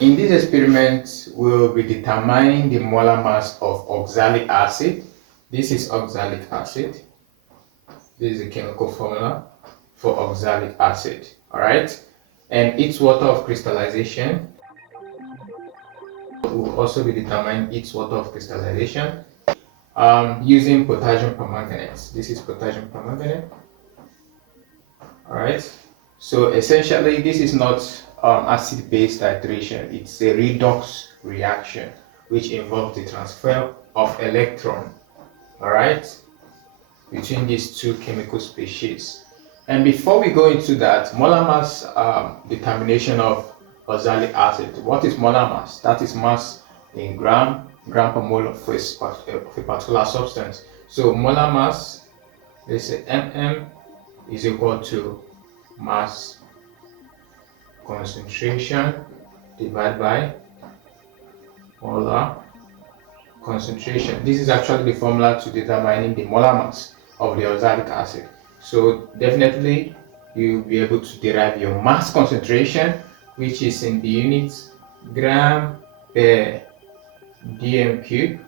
In this experiment, we'll be determining the molar mass of oxalic acid. This is oxalic acid. This is the chemical formula for oxalic acid. Alright? And its water of crystallization. We'll also be determining its water of crystallization using potassium permanganate. This is potassium permanganate. Alright? So essentially, this is not acid-base titration. It's a redox reaction which involves the transfer of electron, all right, between these two chemical species. And before we go into that, molar mass determination of oxalic acid. What is molar mass? That is mass in gram per mole of a particular substance. So molar mass, let's say mm, is equal to mass concentration divided by molar concentration. This is actually the formula to determining the molar mass of the oxalic acid. So definitely you'll be able to derive your mass concentration, which is in the units gram per dm cube,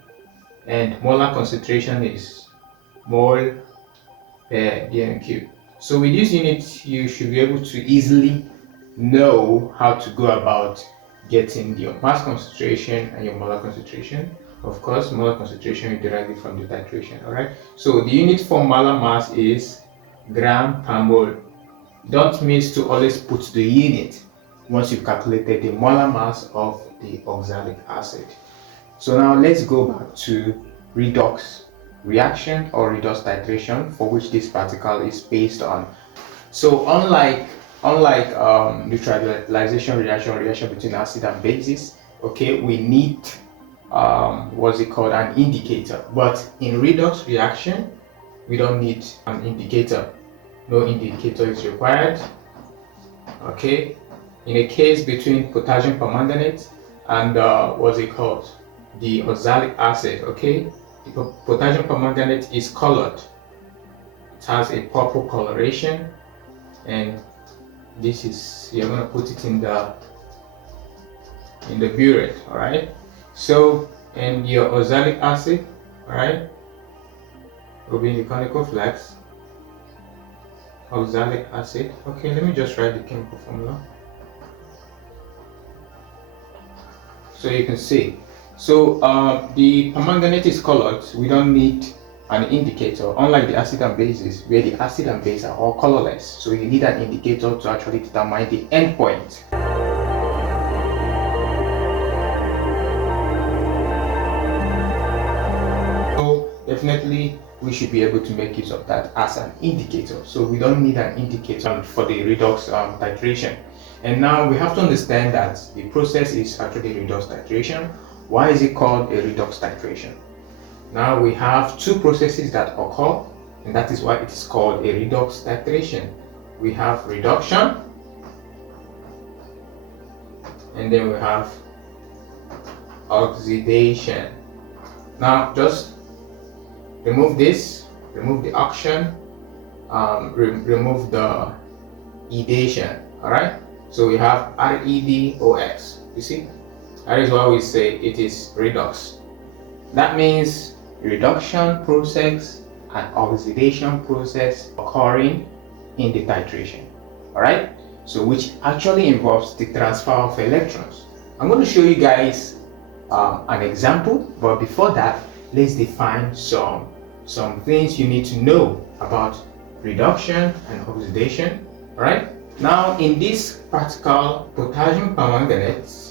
and molar concentration is mole per dm cube. So with this unit, you should be able to easily know how to go about getting your mass concentration and your molar concentration. Of course, molar concentration you derive it from the titration. Alright, so the unit for molar mass is gram per mole. Don't miss to always put the unit once you've calculated the molar mass of the oxalic acid. So now let's go back to redox reaction or redox titration, for which this particle is based on. So unlike neutralization reaction between acid and bases, okay, we need what's it called, an indicator. But in redox reaction, we don't need an indicator. No indicator is required. Okay, in a case between potassium permanganate and what's it called, the oxalic acid, okay, the potassium permanganate is colored. It has a purple coloration, and this is, you're going to put it in the burette. All right, so, and your oxalic acid, all right, will be in the conical flask. Oxalic acid, okay, let me just write the chemical formula so you can see. So the permanganate is colored. We don't need an indicator, unlike the acid and bases, where the acid and base are all colorless. So you need an indicator to actually determine the endpoint. So definitely we should be able to make use of that as an indicator. So we don't need an indicator for the redox titration. And now we have to understand that the process is actually redox titration. Why is it called a redox titration? Now we have two processes that occur, and that is why it is called a redox titration. We have reduction, and then we have oxidation. Now just remove this, remove the oxidation, remove the edation. All right, so we have REDOX. You see, that is why we say it is redox. That means reduction process and oxidation process occurring in the titration. All right, so which actually involves the transfer of electrons. I'm going to show you guys an example, but before that, let's define some things you need to know about reduction and oxidation. All right, now in this particle, potassium permanganate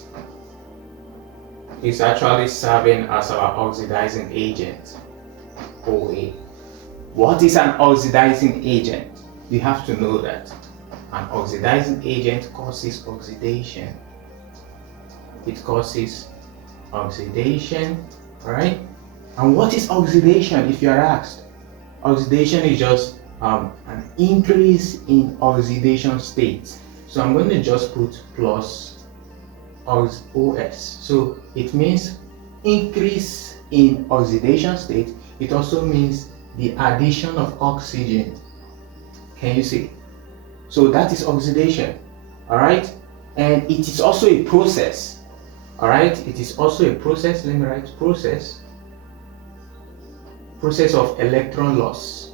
is actually serving as our oxidizing agent, OA. What is an oxidizing agent? You have to know that an oxidizing agent causes oxidation. It causes oxidation, right? And what is oxidation, if you are asked? Oxidation is just an increase in oxidation state. So I'm going to just put plus OS. So it means increase in oxidation state. It also means the addition of oxygen. Can you see? So that is oxidation. All right, and it is also a process. Alright, it is also a process. Let me write process of electron loss.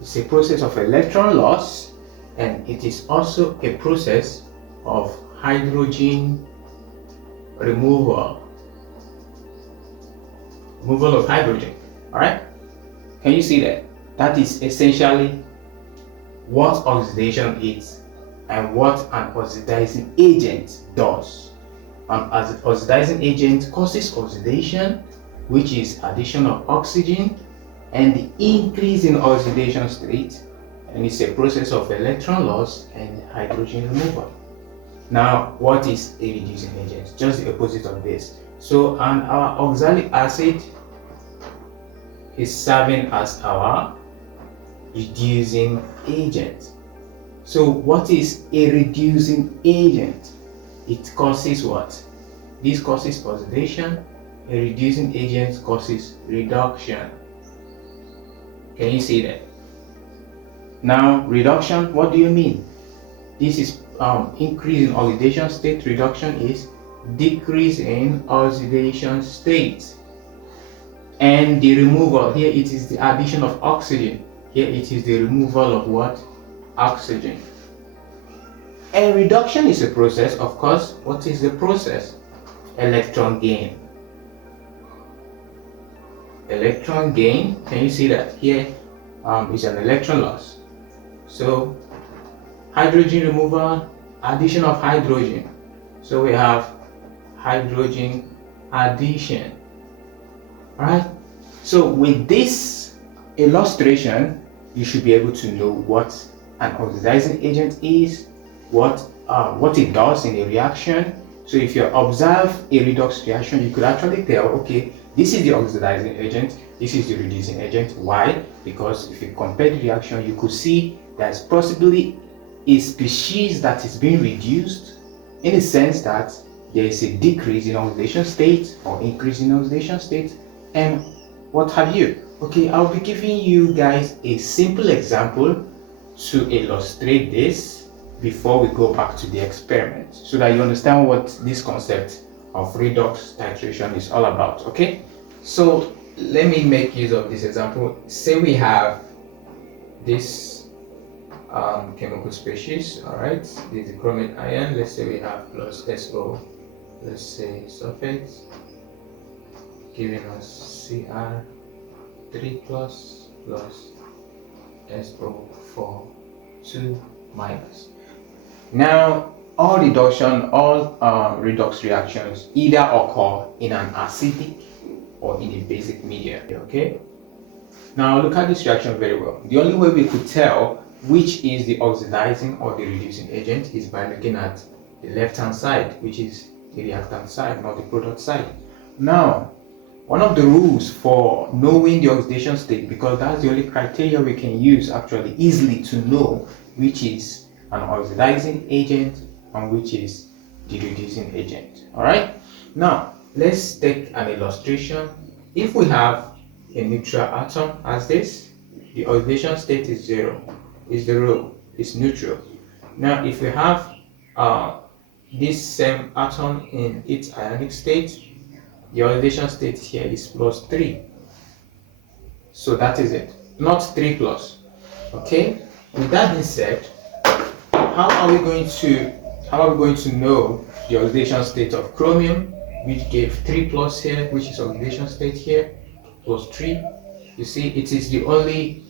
It's a process of electron loss, and it is also a process of hydrogen removal of hydrogen. All right, can you see that? That is essentially what oxidation is and what an oxidizing agent does. As an oxidizing agent causes oxidation, which is addition of oxygen and the increase in oxidation state, and it's a process of electron loss and hydrogen removal. Now, what is a reducing agent? Just the opposite of this. So, and our oxalic acid is serving as our reducing agent. So, what is a reducing agent? It causes what? This causes oxidation. A reducing agent causes reduction. Can you see that? Now, reduction, what do you mean? This is increase in oxidation state. Reduction is decrease in oxidation state. And the removal, here it is the addition of oxygen. Here it is the removal of what? Oxygen. And reduction is a process, of course. What is the process? Electron gain. Electron gain, can you see that? Here is an electron loss. So hydrogen removal, addition of hydrogen. So we have hydrogen addition. Alright, so with this illustration, you should be able to know what an oxidizing agent is, what it does in a reaction. So if you observe a redox reaction, you could actually tell, okay, this is the oxidizing agent, this is the reducing agent. Why? Because if you compare the reaction, you could see there's possibly a species that is being reduced, in the sense that there is a decrease in oxidation state or increase in oxidation state, and what have you. Okay, I'll be giving you guys a simple example to illustrate this before we go back to the experiment, so that you understand what this concept of redox titration is all about. Okay, so let me make use of this example. Say we have this chemical species. All right, this is the chromic ion. Let's say we have plus SO, let's say sulfate, giving us Cr3 plus SO4 2 minus. Now, all redox reactions either occur in an acidic or in a basic medium. Okay, now look at this reaction very well. The only way we could tell which is the oxidizing or the reducing agent is by looking at the left hand side, which is the reactant side, not the product side. Now, one of the rules for knowing the oxidation state, because that's the only criteria we can use actually easily to know which is an oxidizing agent and which is the reducing agent. All right, now let's take an illustration. If we have a neutral atom as this, the oxidation state is 0, is the rho, is neutral. Now if we have this same atom in its ionic state, the oxidation state here is plus 3. So that is it, not 3 plus. Okay, with that being said, how are we going to know the oxidation state of chromium, which gave 3 plus here, which is oxidation state here, plus 3. You see, it is the only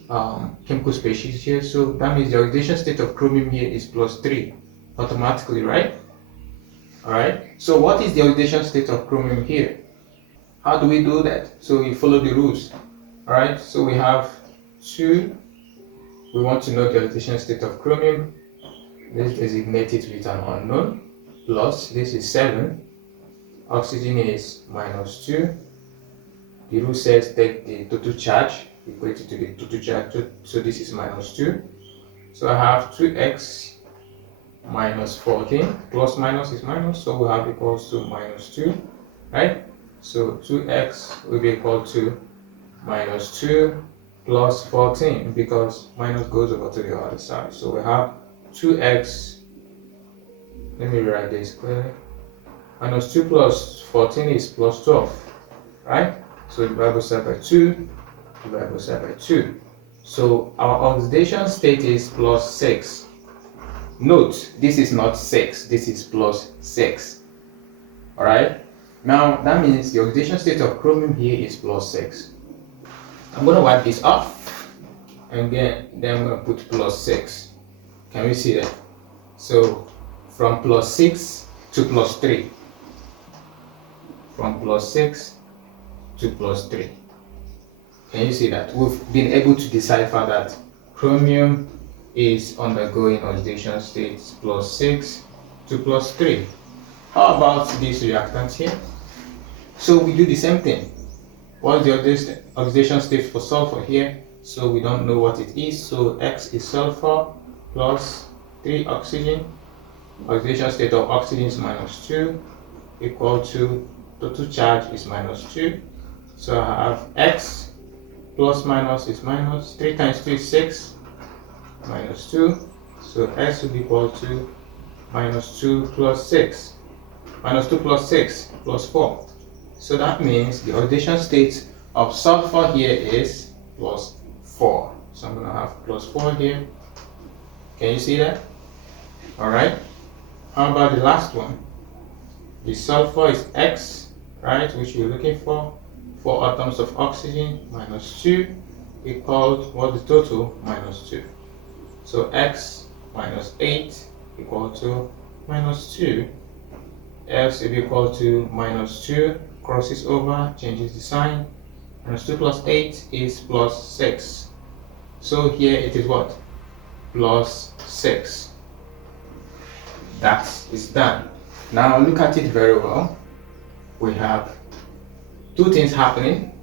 chemical species here, so that means the oxidation state of chromium here is plus 3 automatically, right? Alright, so what is the oxidation state of chromium here? How do we do that? So we follow the rules. Alright, so we have 2. We want to know the oxidation state of chromium. Let's designate it with an unknown. Plus, this is 7. Oxygen is minus 2. The rule says take the total charge, equate it to the total charge. So this is minus 2. So I have 2x minus 14. Plus minus is minus, so we have equals to minus 2. Right? So 2x will be equal to minus 2 plus 14, because minus goes over to the other side. So we have 2x let me write this clearly. Minus 2 plus 14 is plus 12, right? So divide both sides by 2, divide both sides by 2. So our oxidation state is plus 6. Note, this is not 6, this is plus 6. Alright? Now that means the oxidation state of chromium here is plus 6. I'm going to wipe this off and then I'm going to put plus 6. Can we see that? So from plus 6 to plus 3. From plus 6 to plus 3. Can you see that? We've been able to decipher that chromium is undergoing oxidation states plus 6 to plus 3. How about this reactant here? So we do the same thing. What's the oxidation state for sulfur here? So we don't know what it is. So X is sulfur plus 3 oxygen. Oxidation state of oxygen is minus 2 equal to total charge is minus 2. So I have X plus minus is minus. 3 times 2 is 6 minus 2. So X will be equal to minus 2 plus 6. Minus 2 plus 6 plus 4. So that means the oxidation state of sulfur here is plus 4. So I'm going to have plus 4 here. Can you see that? Alright. How about the last one? The sulfur is X, right, which we're looking for. 4 atoms of oxygen minus 2 equals what the total? Minus 2. So X minus 8 equal to minus 2. X is equal to minus 2, crosses over, changes the sign. Minus 2 plus 8 is plus 6. So here it is what? Plus 6. That is done. Now look at it very well. We have two things happening.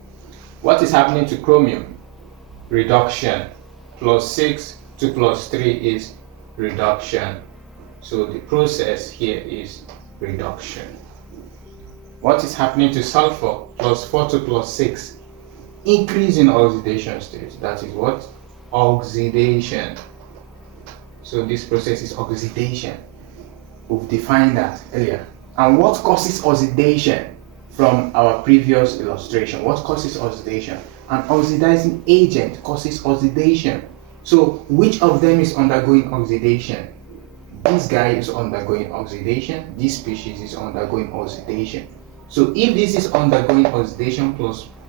What is happening to chromium? Reduction. Plus 6 to plus 3 is reduction. So the process here is reduction. What is happening to sulfur? Plus 4 to plus 6. Increase in oxidation state. That is what? Oxidation. So this process is oxidation. We've defined that earlier. And what causes oxidation? From our previous illustration, what causes oxidation? An oxidizing agent causes oxidation. So which of them is undergoing oxidation? This guy is undergoing oxidation. This species is undergoing oxidation. So if this is undergoing oxidation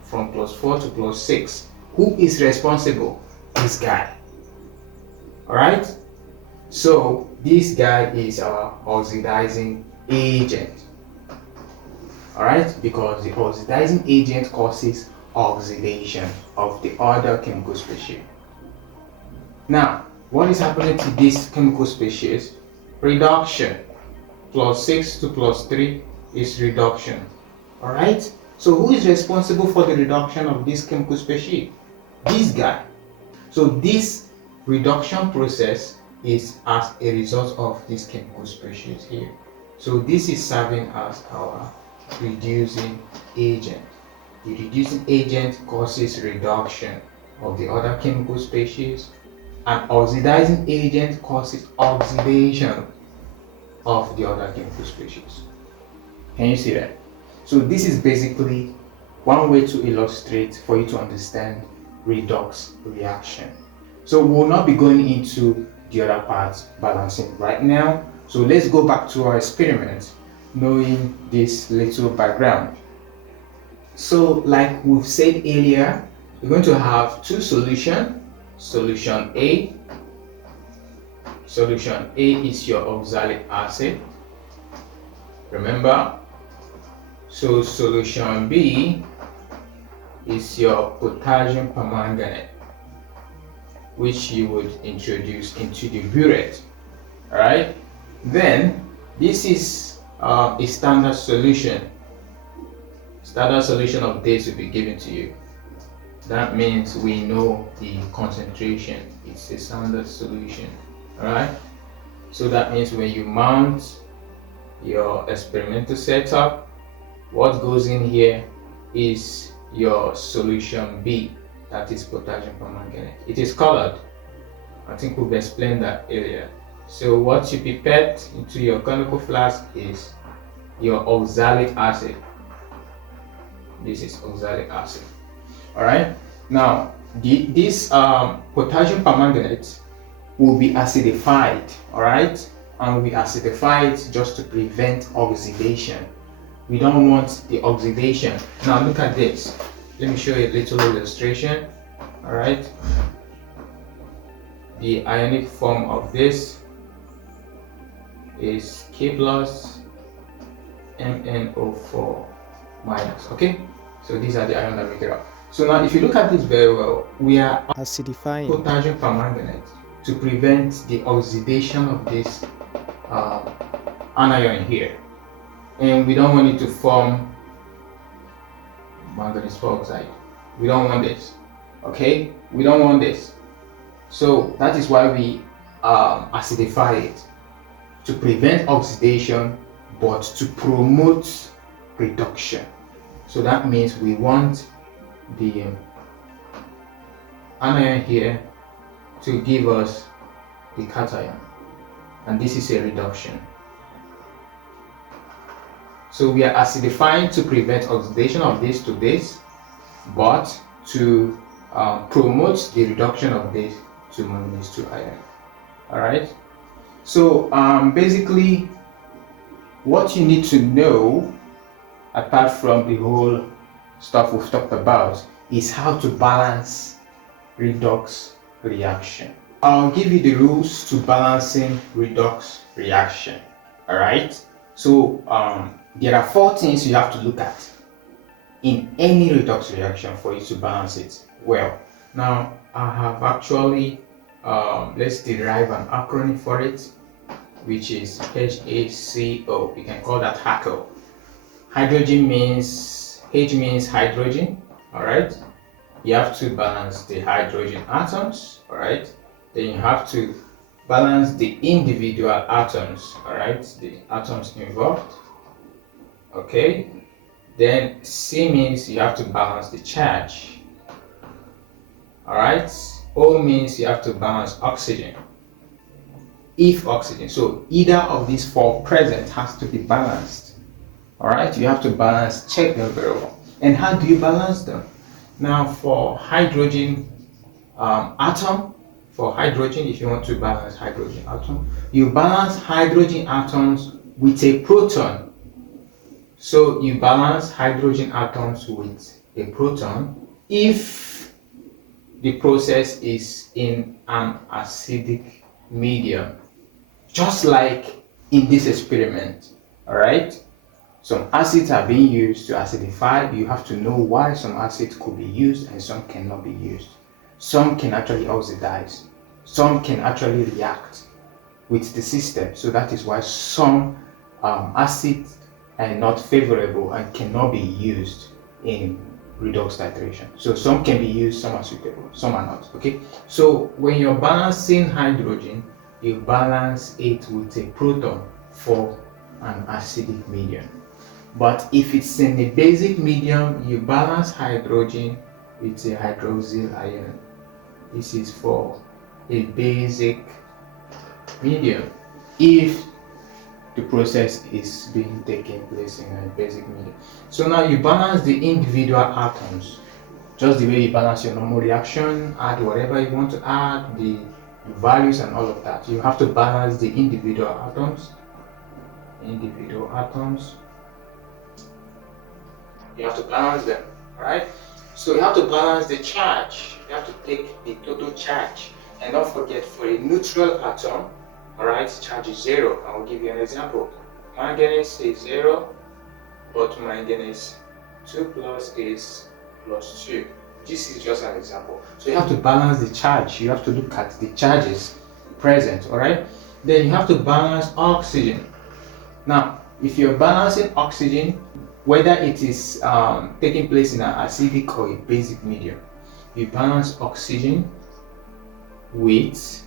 from plus 4 to plus 6, who is responsible? This guy. Alright? So this guy is our oxidizing agent. Alright, because the oxidizing agent causes oxidation of the other chemical species. Now, what is happening to this chemical species? Reduction. Plus 6 to plus 3 is reduction. Alright, so who is responsible for the reduction of this chemical species? This guy. So this reduction process is as a result of this chemical species here. So this is serving as our reducing agent. The reducing agent causes reduction of the other chemical species, and oxidizing agent causes oxidation of the other chemical species. Can you see that? So this is basically one way to illustrate for you to understand redox reaction. So we'll not be going into the other parts balancing right now. So let's go back to our experiment, knowing this little background. So like we've said earlier, we're going to have two solutions. Solution A. Solution A is your oxalic acid. Remember? So solution B is your potassium permanganate, which you would introduce into the burette. Alright? Then this is a standard solution. Standard solution of this will be given to you. That means we know the concentration. It's a standard solution. Alright? So that means when you mount your experimental setup, what goes in here is your solution B, that is potassium permanganate. It is colored. I think we've explained that earlier. So what you pipette into your conical flask is your oxalic acid. This is oxalic acid. Alright, now this potassium permanganate will be acidified, alright, and will be acidified just to prevent oxidation. We don't want the oxidation. Now look at this. Let me show you a little illustration. Alright, the ionic form of this is K plus KMnO4 minus. Okay, so these are the ions that make it up. So now if you look at this very well, we are acidifying potassium permanganate to prevent the oxidation of this anion here, and we don't want it to form manganese oxide. We don't want this. Okay, we don't want this. So that is why we acidify it, to prevent oxidation but to promote reduction. So that means we want the anion here to give us the cation, and this is a reduction. So we are acidifying to prevent oxidation of this to this, but to promote the reduction of this to manganese 2 ion. Alright, so basically what you need to know, apart from the whole stuff we've talked about, is how to balance redox reaction. I'll give you the rules to balancing redox reaction. Alright, so there are 4 things you have to look at in any redox reaction for you to balance it well. Now I have actually let's derive an acronym for it, which is H2CO. You can call that HACO. Hydrogen means, H means hydrogen. Alright, you have to balance the hydrogen atoms. Alright, then you have to balance the individual atoms. Alright, the atoms involved. Okay, then C means you have to balance the charge. Alright, O means you have to balance oxygen. If oxygen, so either of these 4 present has to be balanced. Alright, you have to balance, check them very well. And how do you balance them? Now for hydrogen atom, for hydrogen, if you want to balance hydrogen atom, you balance hydrogen atoms with a proton. So you balance hydrogen atoms with a proton if the process is in an acidic medium, just like in this experiment. Alright, some acids are being used to acidify. You have to know why some acids could be used and some cannot be used. Some can actually oxidize, some can actually react with the system. So that is why some acids are not favorable and cannot be used in redox titration. So some can be used, some are suitable, some are not. Okay, so when you're balancing hydrogen, you balance it with a proton for an acidic medium. But if it's in a basic medium, you balance hydrogen with a hydroxyl ion. This is for a basic medium, if the process is being taken place in a basic medium. So now you balance the individual atoms just the way you balance your normal reaction, add whatever you want to add, the values and all of that. You have to balance the individual atoms. You have to balance them, right? So you have to balance the charge. You have to take the total charge. And don't forget, for a neutral atom, alright, charge is 0. I will give you an example. Manganese is 0, but manganese 2 plus is plus 2. This is just an example. So you have to balance the charge. You have to look at the charges present, alright? Then you have to balance oxygen. Now, if you're balancing oxygen, whether it is taking place in an acidic or a basic medium, you balance oxygen with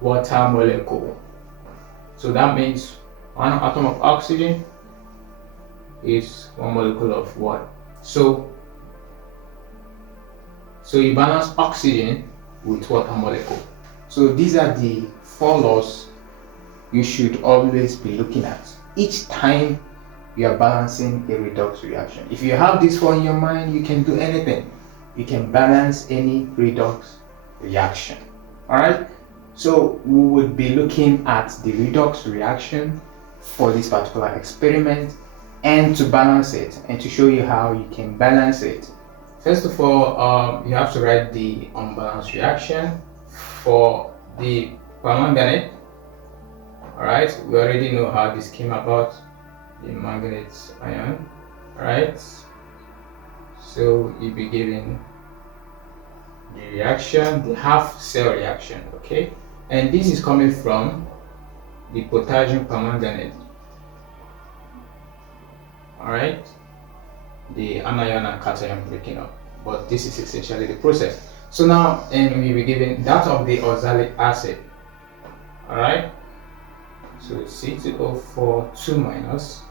water molecule. So that means 1 atom of oxygen is 1 molecule of water. So you balance oxygen with water molecule. So these are the 4 laws you should always be looking at each time you are balancing a redox reaction. If you have this one in your mind, you can do anything. You can balance any redox reaction. Alright, so we would be looking at the redox reaction for this particular experiment and to balance it and to show you how you can balance it. First of all, you have to write the unbalanced reaction for the permanganate. Alright, we already know how this came about, the manganate ion. Alright, so you'll be given the reaction, the half cell reaction, okay? And this is coming from the potassium permanganate. Alright, the anion and cation breaking up, but this is essentially the process. So now, and we'll be given that of the oxalic acid. Alright, so C2O4 2 minus.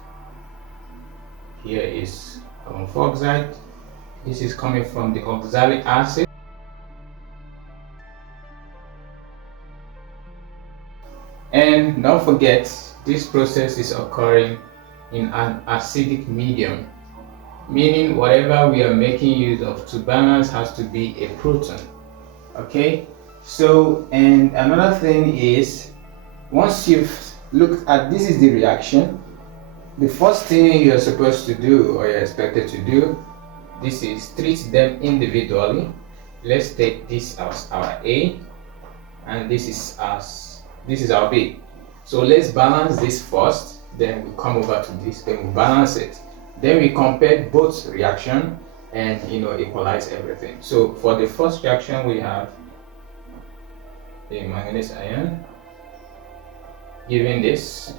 Here is carbon dioxide. This is coming from the oxalic acid. And don't forget, this process is occurring in an acidic medium, meaning whatever we are making use of to balance has to be a proton. Okay, so and another thing is, once you've looked at this is the reaction, the first thing you're supposed to do or you're expected to do, this is treat them individually. Let's take this as our A and this is our B. So let's balance this first, then we come over to this, then we balance it. Then we compare both reaction and equalize everything. So for the first reaction we have the manganese ion given this.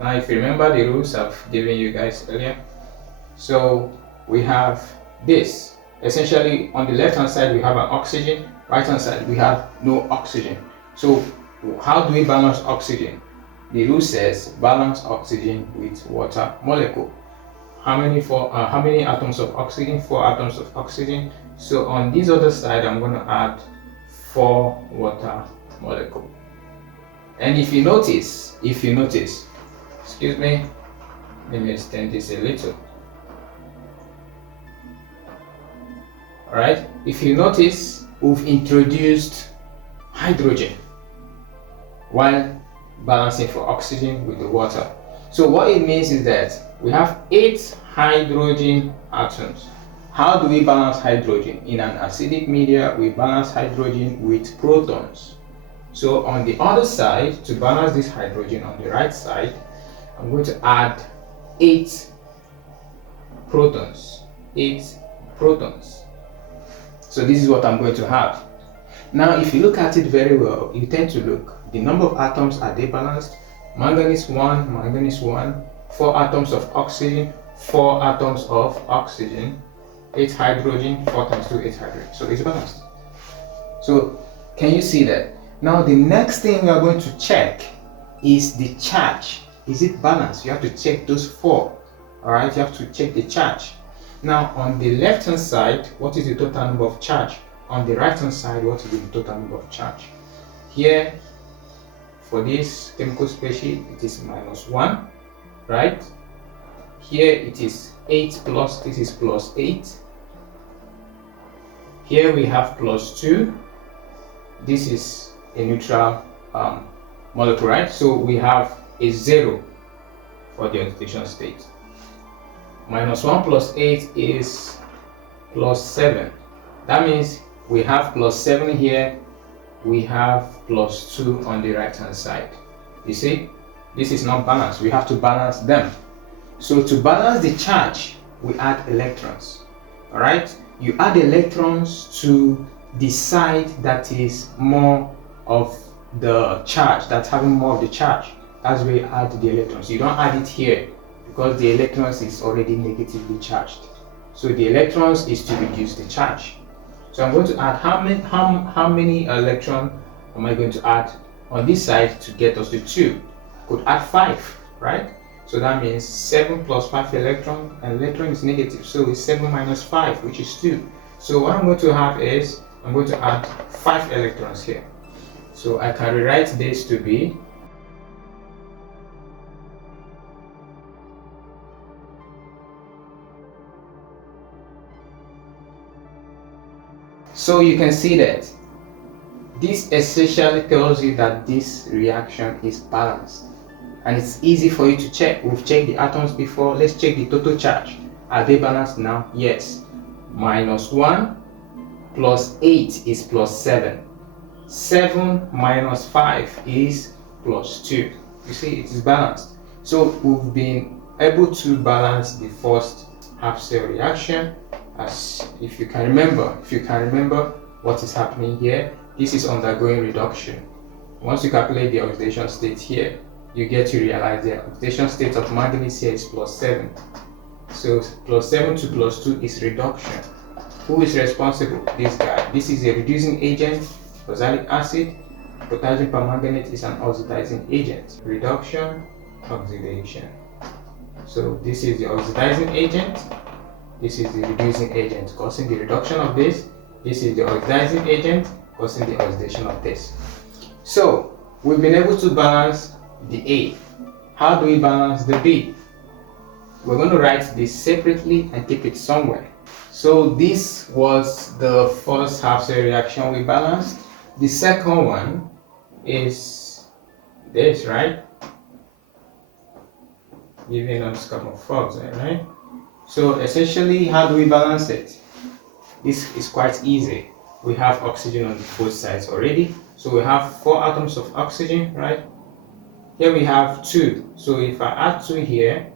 Now if you remember the rules I've given you guys earlier, so we have this. Essentially on the left hand side we have an oxygen, right hand side we have no oxygen. So how do we balance oxygen? The rule says balance oxygen with water molecule. How many atoms of oxygen? 4 atoms of oxygen. So on this other side I'm going to add 4 water molecule. And if you notice, excuse me, let me extend this a little. Alright, if you notice, we've introduced hydrogen while balancing for oxygen with the water. So what it means is that we have 8 hydrogen atoms. How do we balance hydrogen? In an acidic media, we balance hydrogen with protons. So on the other side, to balance this hydrogen on the right side, I'm going to add 8 protons. 8 protons. So this is what I'm going to have. Now if you look at it very well, you tend to look, the number of atoms, are they balanced? Manganese 1, 4 atoms of oxygen, 4 atoms of oxygen, 8 hydrogen, 4 times 2, 8 hydrogen. So it's balanced. So can you see that? Now the next thing we are going to check is the charge. Is it balanced? You have to check those 4. Alright, you have to check the charge. Now on the left hand side, what is the total number of charge? On the right hand side, what is the total number of charge? Here, for this chemical species, it is -1, right? Here it is 8 plus, this is +8. Here we have +2. This is a neutral molecule, right? So we have a 0 for the oxidation state. -1 plus 8 is +7. That means we have +7 here, we have +2 on the right hand side. You see, this is not balanced. We have to balance them. So to balance the charge, we add electrons. Alright, you add electrons to the side that is more of the charge, that's having more of the charge. That's where you add the electrons. You don't add it here because the electrons is already negatively charged. So the electrons is to reduce the charge. So I'm going to add how many electron am I going to add on this side to get us to 2? I could add 5, right? So that means 7 plus 5 electron, and electron is negative, so it's 7 minus 5, which is 2. So what I'm going to have is, I'm going to add 5 electrons here. So I can rewrite this to be So you can see that this essentially tells you that this reaction is balanced, and it's easy for you to check. We've checked the atoms before. Let's check the total charge. Are they balanced now? Yes. -1 plus 8 is +7. 7 minus 5 is +2. You see, it is balanced. So we've been able to balance the first half cell reaction. As if you can remember what is happening here, this is undergoing reduction. Once you calculate the oxidation state here, you get to realize the oxidation state of manganese here is +7. So +7 to +2 is reduction. Who is responsible? This guy. This is a reducing agent, oxalic acid. Potassium permanganate is an oxidizing agent. Reduction, oxidation. So this is the oxidizing agent. This is the reducing agent causing the reduction of this. This is the oxidizing agent causing the oxidation of this. So we've been able to balance the A. How do we balance the B? We're going to write this separately and keep it somewhere. So this was the first half cell reaction we balanced. The second one is this, right? Giving us carbon dioxide, right? So essentially, how do we balance it? This is quite easy. We have oxygen on both sides already. So we have 4 atoms of oxygen, right? Here we have 2. So if I add 2 here,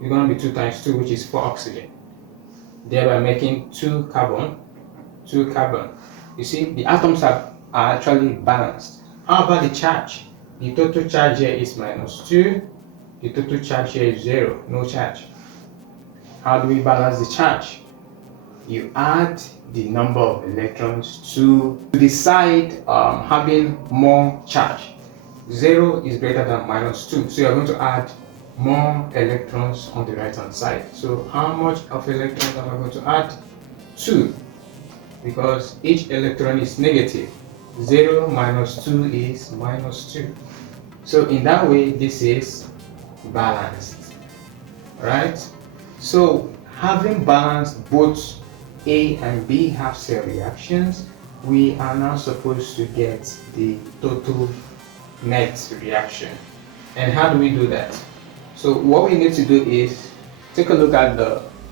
it's going to be 2 times 2, which is 4 oxygen. Thereby making 2 carbon. You see, the atoms are actually balanced. How about the charge? The total charge here is -2. The total charge here is 0, no charge. How do we balance the charge? You add the number of electrons to the side having more charge. 0 is greater than -2, so you're going to add more electrons on the right hand side. So how much of electrons am I going to add? 2, because each electron is negative. 0 minus 2 is -2. So in that way, this is balanced, right? So having balanced both A and B half cell reactions, we are now supposed to get the total net reaction. And how do we do that? So what we need to do is take a look at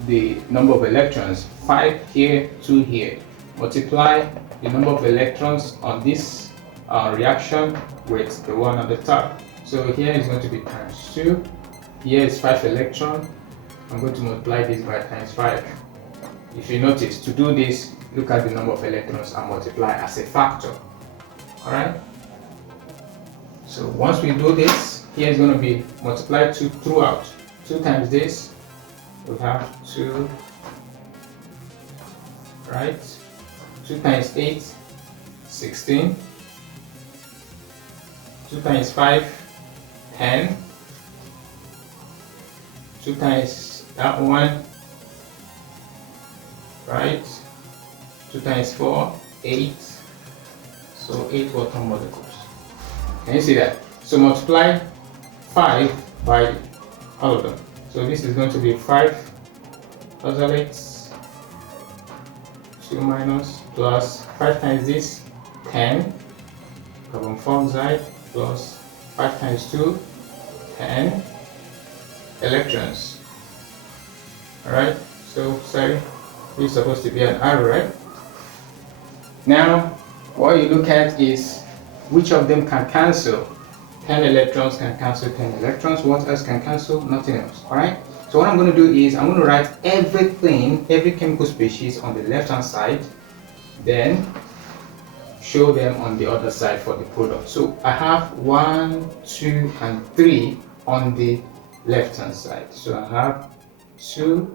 the number of electrons, 5 here, 2 here. Multiply the number of electrons on this reaction with the one at the top. So here is going to be times 2. Here is 5 electrons. I'm going to multiply this by times 5. If you notice, to do this, look at the number of electrons and multiply as a factor. Alright? So once we do this, here is going to be multiplied throughout. 2 times this, we have 2, right? 2 times 8, 16. 2 times 5, 10. 2 times that one, right? 2 times 4, 8. So 8 water molecules. Can you see that? So multiply 5 by all of them. So this is going to be 5 oxalates, 2 minus, plus 5 times this, 10 carbon dioxide, plus 5 times 2, 10 electrons. Alright, so sorry, this is supposed to be an arrow, right? Now, what you look at is which of them can cancel. 10 electrons can cancel 10 electrons. What else can cancel? Nothing else. Alright? So what I'm going to do is I'm going to write everything, every chemical species on the left hand side, then show them on the other side for the product. So I have 1, 2, and 3 on the left hand side. So I have 2,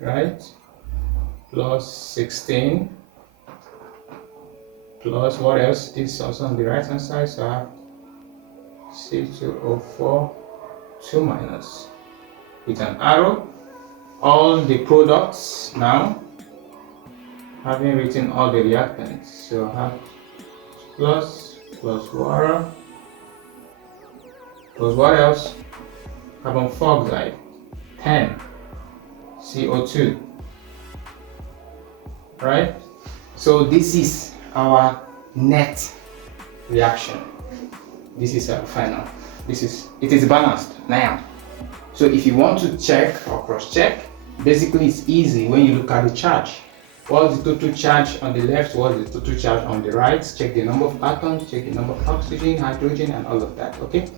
right, plus 16, plus what else? This is also on the right hand side. So I have C2O4, 2 minus, with an arrow. All the products now, having written all the reactants. So I have plus water, plus what else? Carbon dioxide, 10, CO2, right? So this is our net reaction. This is our final. It is balanced now. So if you want to check or cross-check, basically it's easy when you look at the charge. What's the total charge on the left? What's the total charge on the right? Check the number of atoms, check the number of oxygen, hydrogen, and all of that, okay?